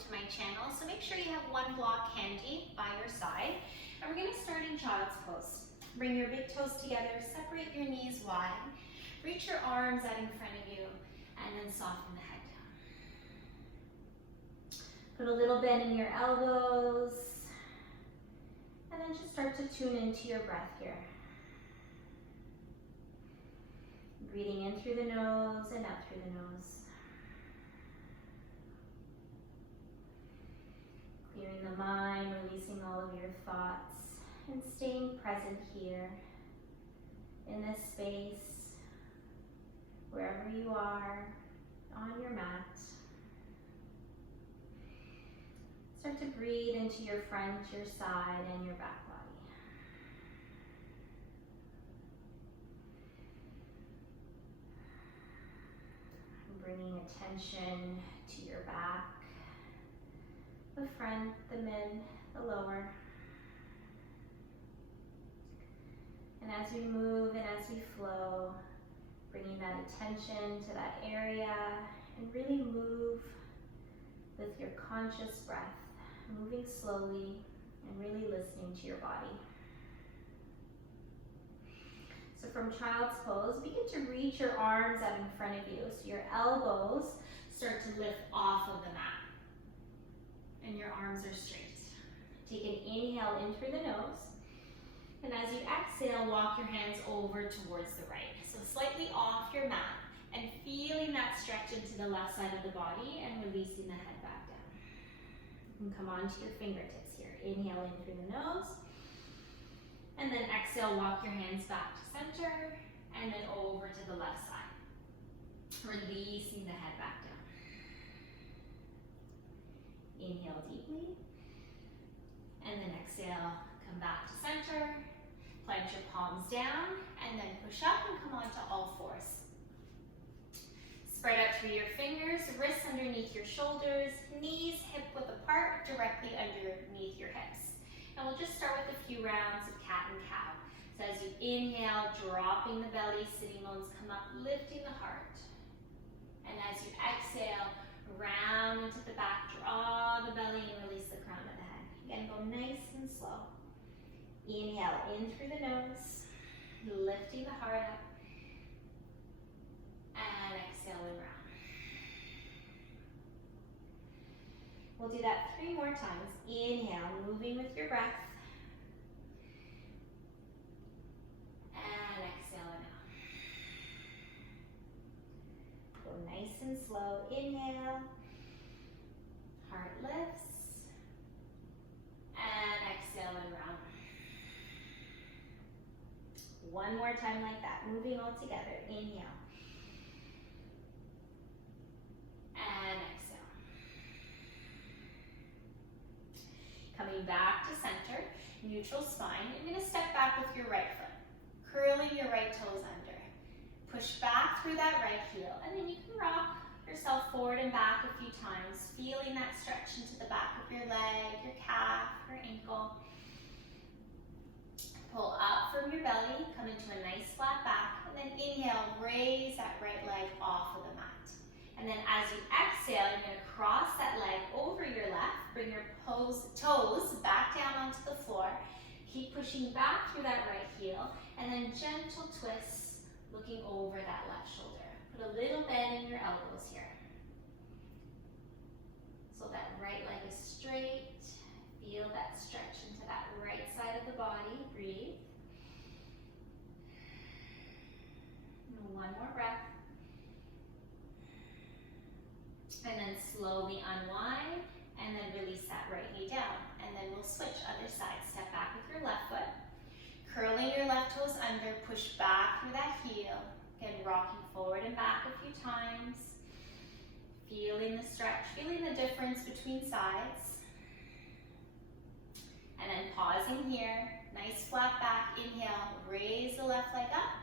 to my channel. So make sure you have one block handy by your side. And we're going to start in child's pose. Bring your big toes together, separate your knees wide, reach your arms out in front of you, and then soften the head down. Put a little bend in your elbows, and then just start to tune into your breath here. Breathing in through the nose and out through the nose. Clearing the mind, releasing all of your thoughts, and staying present here in this space, wherever you are, on your mat. Start to breathe into your front, your side, and your back body. Bringing attention to your back, the front, the mid, the lower. And as we move and as we flow, bringing that attention to that area and really move with your conscious breath, moving slowly and really listening to your body. So from child's pose, begin to reach your arms out in front of you so your elbows start to lift off of the mat and your arms are straight. Take an inhale in through the nose, and as you exhale, walk your hands over towards the right. So slightly off your mat and feeling that stretch into the left side of the body and releasing the head back down. You can come onto your fingertips here. Inhale in through the nose, and then exhale, walk your hands back to center, and then over to the left side. Releasing the head back down. Inhale deeply, and then exhale, come back to center, plant your palms down, and then push up and come onto all fours. Spread out through your fingers, wrists underneath your shoulders, knees hip-width apart, directly underneath your hips. And we'll just start with a few rounds of cat and cow. So as you inhale, dropping the belly, sitting bones come up, lifting the heart. And as you exhale, round into the back, draw the belly and release the crown of the head. Again, go nice and slow. Inhale in through the nose, lifting the heart up. And exhale and round. We'll do that 3 more times. Inhale, moving with your breath. And exhale and out. Go nice and slow. Inhale. Heart lifts. And exhale and round. One more time like that. Moving all together. Inhale. And exhale. Coming back to center, neutral spine. You're going to step back with your right foot, curling your right toes under. Push back through that right heel, and then you can rock yourself forward and back a few times, feeling that stretch into the back of your leg, your calf, your ankle. Pull up from your belly, come into a nice flat back, and then inhale, raise that right leg off of the mat. And then as you exhale, you're going to cross that leg over your left, bring your toes back down onto the floor. Keep pushing back through that right heel, and then gentle twists, looking over that left shoulder. Put a little bend in your elbows here. So that right leg is straight. Feel that stretch into that right side of the body. Breathe. And one more breath. And then slowly unwind, and then release that right knee down. And then we'll switch other side. Step back with your left foot. Curling your left toes under, push back through that heel. Again, rocking forward and back a few times. Feeling the stretch, feeling the difference between sides. And then pausing here, nice flat back, inhale, raise the left leg up,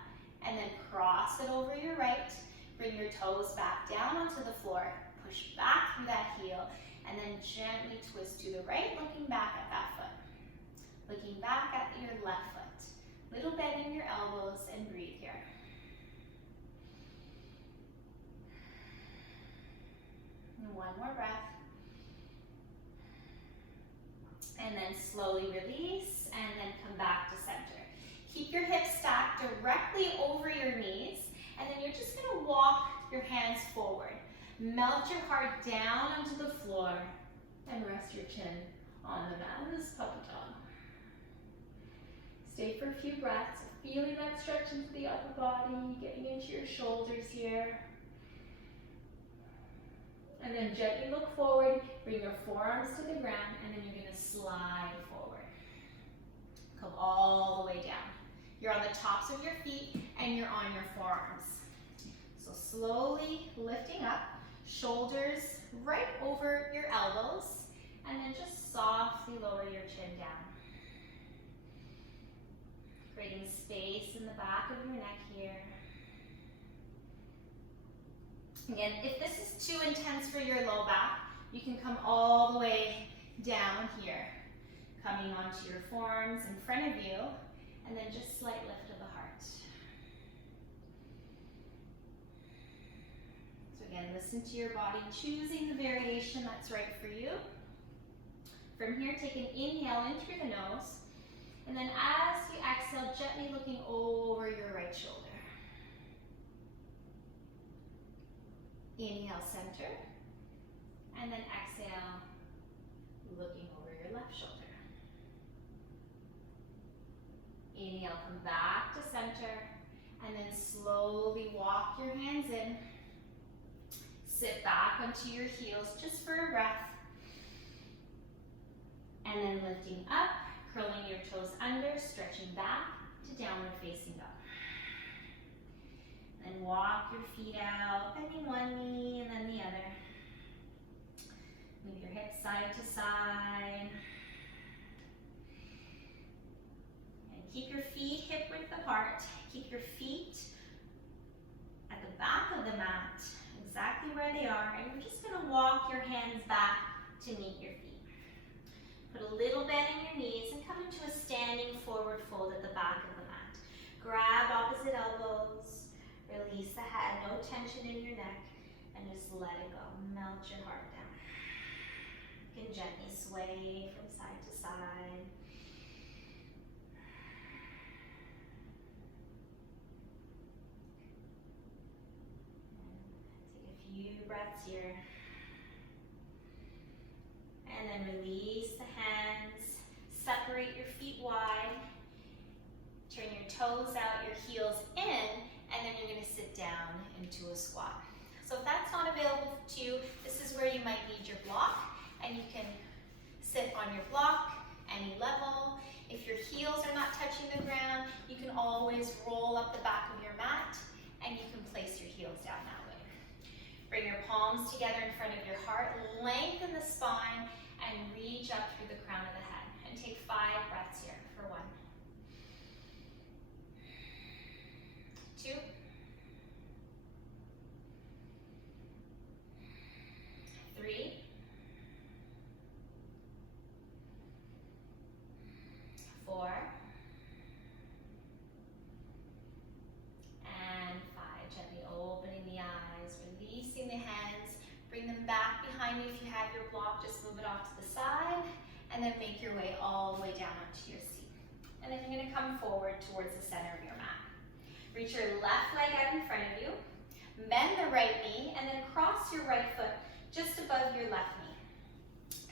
and then cross it over your right. Bring your toes back down onto the floor. Push back through that heel, and then gently twist to the right, looking back at that foot. Looking back at your left foot. Little bend in your elbows, and breathe here. And one more breath. And then slowly release, and then come back to center. Keep your hips stacked directly over your knees, and then you're just gonna walk your hands forward. Melt your heart down onto the floor, and rest your chin on the mat. This is puppy dog. Stay for a few breaths, feeling that stretch into the upper body, getting into your shoulders here. And then gently look forward, bring your forearms to the ground, and then you're gonna slide forward. Come all the way down. You're on the tops of your feet, and you're on your forearms. So slowly lifting up, shoulders right over your elbows, and then just softly lower your chin down. Creating space in the back of your neck here. Again, if this is too intense for your low back, you can come all the way down here, coming onto your forearms in front of you, and then just slight lift of the heart. So again, listen to your body, choosing the variation that's right for you. From here, take an inhale in through the nose, and then as you exhale, gently looking over your right shoulder. Inhale, center, and then exhale, looking over your left shoulder. Inhale, come back to center, and then slowly walk your hands in. Sit back onto your heels just for a breath. And then lifting up, curling your toes under, stretching back to downward facing dog. And walk your feet out, bending one knee and then the other. Move your hips side to side. And keep your feet hip width apart. Keep your feet at the back of the mat, exactly where they are, and you're just gonna walk your hands back to meet your feet. Put a little bend in your knees and come into a standing forward fold at the back of the mat. Grab opposite elbows. Release the head, no tension in your neck, and just let it go. Melt your heart down. You can gently sway from side to side. Take a few breaths here. And then release the hands. Separate your feet wide. Turn your toes out, your heels in, and then you're gonna sit down into a squat. So if that's not available to you, this is where you might need your block, and you can sit on your block, any level. If your heels are not touching the ground, you can always roll up the back of your mat, and you can place your heels down that way. Bring your palms together in front of your heart, lengthen the spine, and reach up through the crown of the head. And take 5 breaths here for 1, 2, 3, 4, and 5. Gently opening the eyes, releasing the hands, bring them back behind you. If you have your block, just move it off to the side, and then make your way all the way down onto your seat. And then you're gonna come forward towards the center of your mat. Reach your left leg out in front of you, bend the right knee, and then cross your right foot just above your left knee.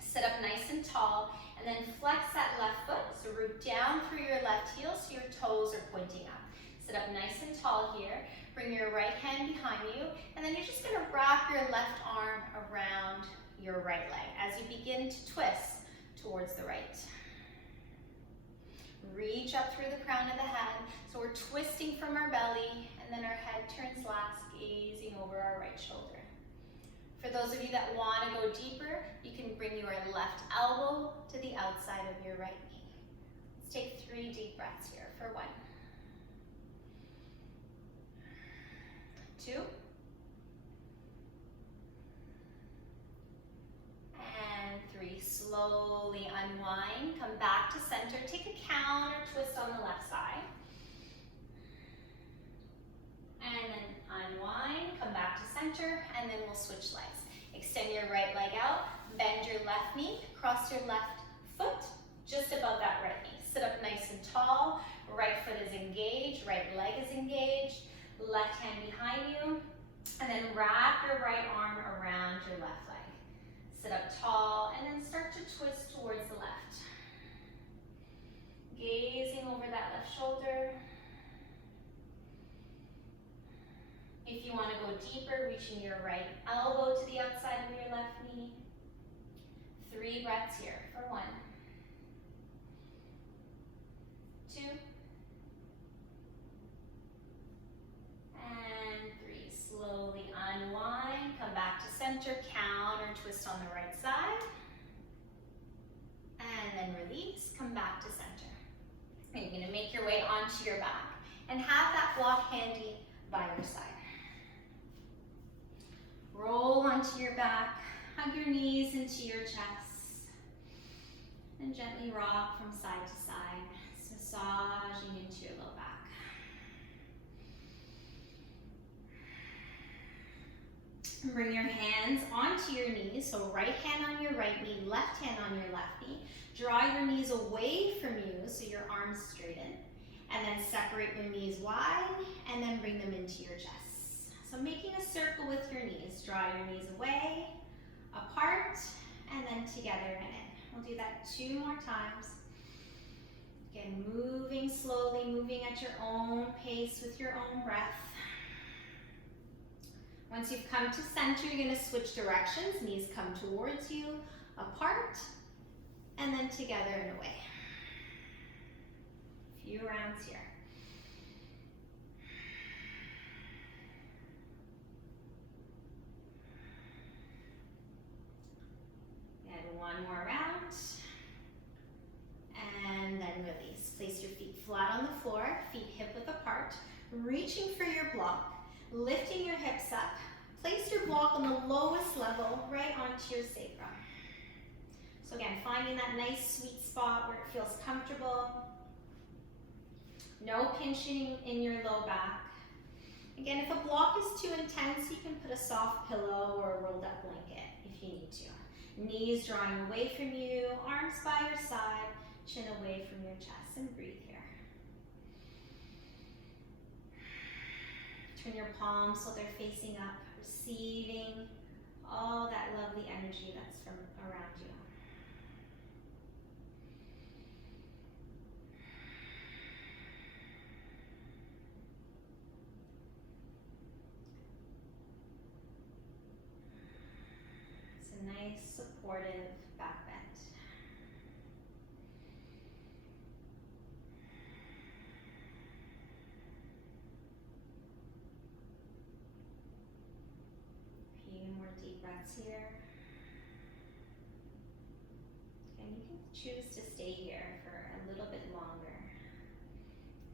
Sit up nice and tall, and then flex that left foot, so root down through your left heel so your toes are pointing up. Sit up nice and tall here, bring your right hand behind you, and then you're just gonna wrap your left arm around your right leg as you begin to twist towards the right. Reach up through the crown of the head, so we're twisting from our belly, and then our head turns last, gazing over our right shoulder. For those of you that want to go deeper, you can bring your left elbow to the outside of your right knee. Let's take 3 deep breaths here for 1, 2, and 3. Slowly unwind, come back to center, take a counter twist on the left side. And then unwind, come back to center, and then we'll switch legs. Extend your right leg out, bend your left knee, cross your left foot, just above that right knee. Sit up nice and tall. Right foot is engaged, right leg is engaged. Left hand behind you. And then wrap your right arm around your left leg. Sit up tall and then start to twist towards the left. Gazing over that left shoulder. If you want to go deeper, reaching your right elbow to the outside of your left knee. 3 breaths here for 1, 2, and 3. Slowly unwind, come back to center, counter twist on the right side. And then release, come back to center. And you're going to make your way onto your back and have that block handy by your side. Roll onto your back, hug your knees into your chest, and gently rock from side to side, massaging into your low back. Bring your hands onto your knees, so right hand on your right knee, left hand on your left knee. Draw your knees away from you so your arms straighten, and then separate your knees wide, and then bring them into your chest. So making a circle with your knees, draw your knees away, apart, and then together and in. We'll do that 2 more times. Again, moving slowly, moving at your own pace with your own breath. Once you've come to center, you're going to switch directions. Knees come towards you, apart, and then together and away. A few rounds here. And 1 more round. And then release. Place your feet flat on the floor, feet hip width apart, reaching for your block, lifting your hips up. Place your block on the lowest level, right onto your sacrum. So again, finding that nice sweet spot where it feels comfortable. No pinching in your low back. Again, if a block is too intense, you can put a soft pillow or a rolled up blanket if you need to. Knees drawing away from you, arms by your side, chin away from your chest, and breathe here. Turn your palms so they're facing up, receiving all that lovely energy that's from around you. It's a nice, supportive back bend. More deep breaths here. And you can choose to stay here for a little bit longer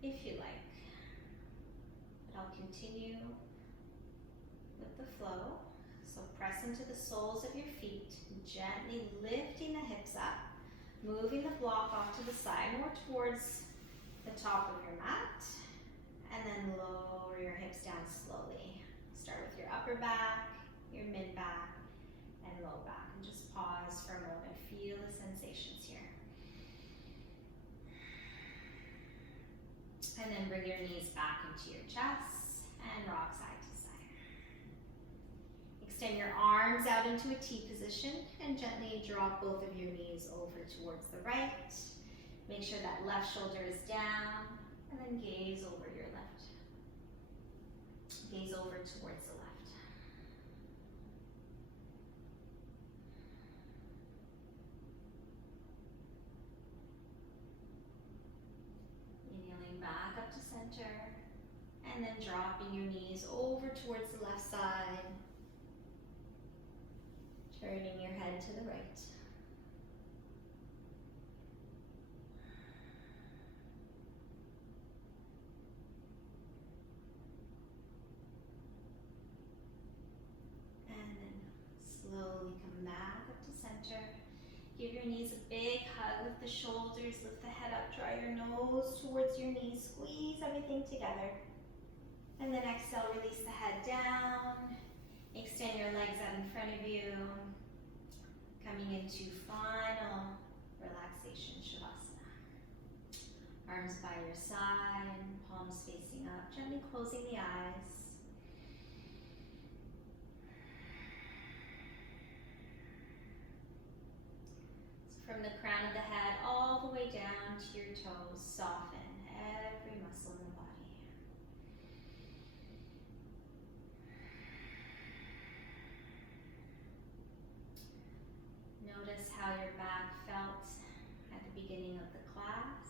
if you like. But I'll continue with the flow. So press into the soles of your feet, gently lifting the hips up, moving the block off to the side, more towards the top of your mat, and then lower your hips down slowly. Start with your upper back, your mid back, and low back. And just pause for a moment. Feel the sensations here. And then bring your knees back into your chest and rock side to side. Extend your arms out into a T position and gently drop both of your knees over towards the right. Make sure that left shoulder is down, and then gaze over your left. Gaze over towards the left. Back up to center, and then dropping your knees over towards the left side, turning your head to the right. And then slowly come back up to center. Give your knees a big hug, lift the shoulders, lift the head up, draw your nose towards your knees, squeeze everything together. And then exhale, release the head down. Extend your legs out in front of you. Coming into final relaxation. relaxation, Shavasana. Arms by your side, palms facing up, gently closing the eyes. So from the crown of the head all the way down to your toes, soften every muscle in the body. Notice how your back felt at the beginning of the class.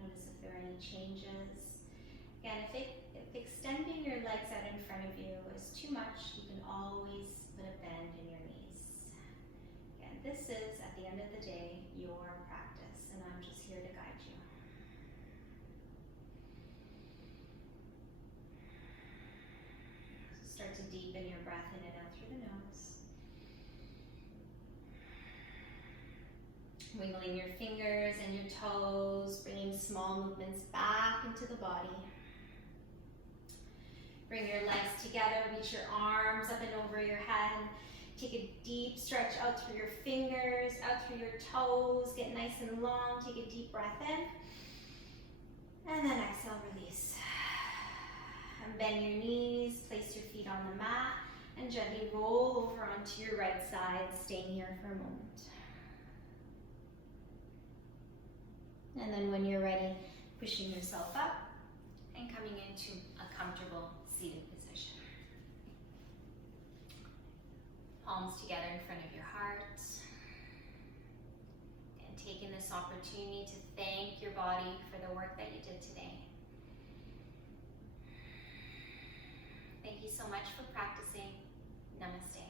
Notice if there are any changes. Again, if extending your legs out in front of you is too much, you can always put a bend in your knees. Again, this is, at the end of the day, your practice, and I'm just here to guide you. So start to deepen your breath in and out through the nose. Wiggling your fingers and your toes, bringing small movements back into the body. Bring your legs together, reach your arms up and over your head. Take a deep stretch out through your fingers, out through your toes. Get nice and long, take a deep breath in. And then exhale, release. And bend your knees, place your feet on the mat, and gently roll over onto your right side, staying here for a moment. And then when you're ready, pushing yourself up and coming into a comfortable seated position. Palms together in front of your heart. And taking this opportunity to thank your body for the work that you did today. Thank you so much for practicing. Namaste.